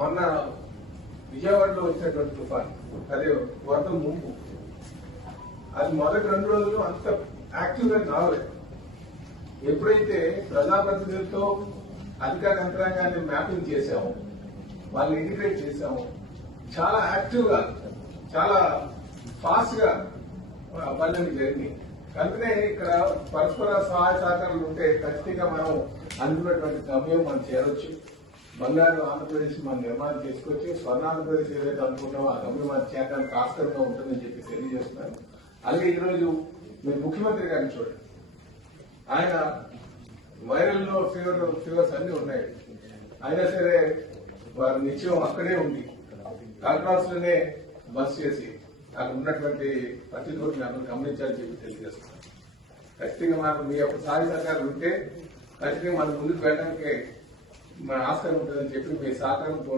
మొన్న విజయవాడలో వచ్చినటువంటి తుఫాన్. అదే వరద ముంపు. అది మొదటి రెండు రోజులు అంత యాక్టివ్గా ఎప్పుడైతే ప్రజాప్రతినిధులతో అధికార యంత్రాంగాన్ని మ్యాపింగ్ చేశాము వాళ్ళని ఇంటిగ్రేట్ చేశాము చాలా యాక్టివ్గా చాలా ఫాస్ట్గా పనులకు జరిగింది జరిగినాయి. ఇక్కడ పరస్పర సహాయ సహకారాలు ఉంటే ఖచ్చితంగా మనం అందుకున్నటువంటి గమ్యం మనం చేరొచ్చు. బంగారు ఆంధ్రప్రదేశ్ మనం నిర్మాణం చేసుకొచ్చి స్వర్ణ ఆంధ్రప్రదేశ్ ఏదైతే అనుకుంటామో ఆ గమ్యం మనం చేరడానికి ఆస్కారంగా ఉంటుందని చెప్పి తెలియజేస్తున్నారు. అలాగే ఈరోజు మీరు ముఖ్యమంత్రి గారిని చూడండి. ఆయన వైరల్లో ఫీవర్ ఫీవర్స్ అన్ని ఉన్నాయి. అయినా సరే వారి నిత్యం అక్కడే ఉంది కాన్ఫరెన్స్లోనే బస్ చేసి అక్కడ ఉన్నటువంటి పరిస్థితులను అందరూ గమనించాలని చెప్పి తెలియజేస్తున్నారు. ఖచ్చితంగా మనకు మీ యొక్క సహాయ సహకారం ఉంటే ఖచ్చితంగా మనం ముందుకు వెళ్ళడానికి మన ఆస్కారం ఉంటుందని చెప్పి మీ సహకారం